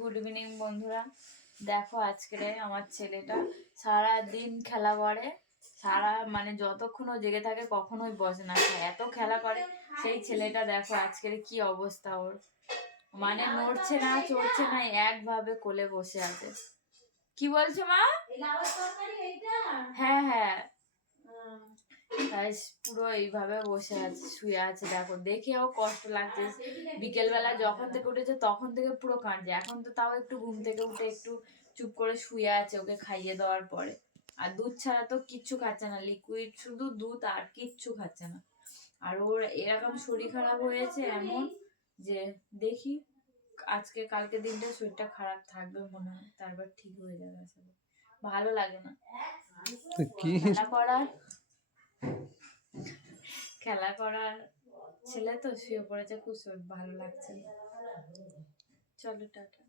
Good evening বন্ধুরা। দেখো আজকে আমার ছেলেটা সারা দিন খেলা করে, মানে যতক্ষণ ও জেগে থাকে কখনোই বসে না, এত খেলা করে। সেই ছেলেটা দেখো আজকের কি অবস্থা ওর, মানে নড়ছে না চড়ছে না, একভাবে কোলে বসে আছে। কি বলছো মা? হ্যাঁ হ্যাঁ, পুরো এইভাবে বসে আছে, শুয়ে আছে। দেখো দেখেও কষ্ট লাগছে। বিকেল বেলা যখন থেকে উঠেছে তখন থেকে পুরো কাঁদছে। এখন তো তাও একটু ঘুম থেকে উঠে একটু চুপ করে শুয়ে আছে ওকে খাইয়ে দেওয়ার পরে। আর দুধ ছাড়া তো কিচ্ছু খাচ্ছে না, লিকুইড শুধু দুধ, আর কিচ্ছু খাচ্ছে না। আর ওর এরকম শরীর খারাপ হয়েছে এমন যে দেখি আজকে কালকে দিনটা শরীরটা খারাপ থাকবে মনে হয়, তারপর ঠিক হয়ে যাবে আসলে। ভালো লাগে না খেলা করার, খেলা করার ছেলে তো শুয়ে পড়েছে, খুব ভালো লাগছে। চলো টাটা।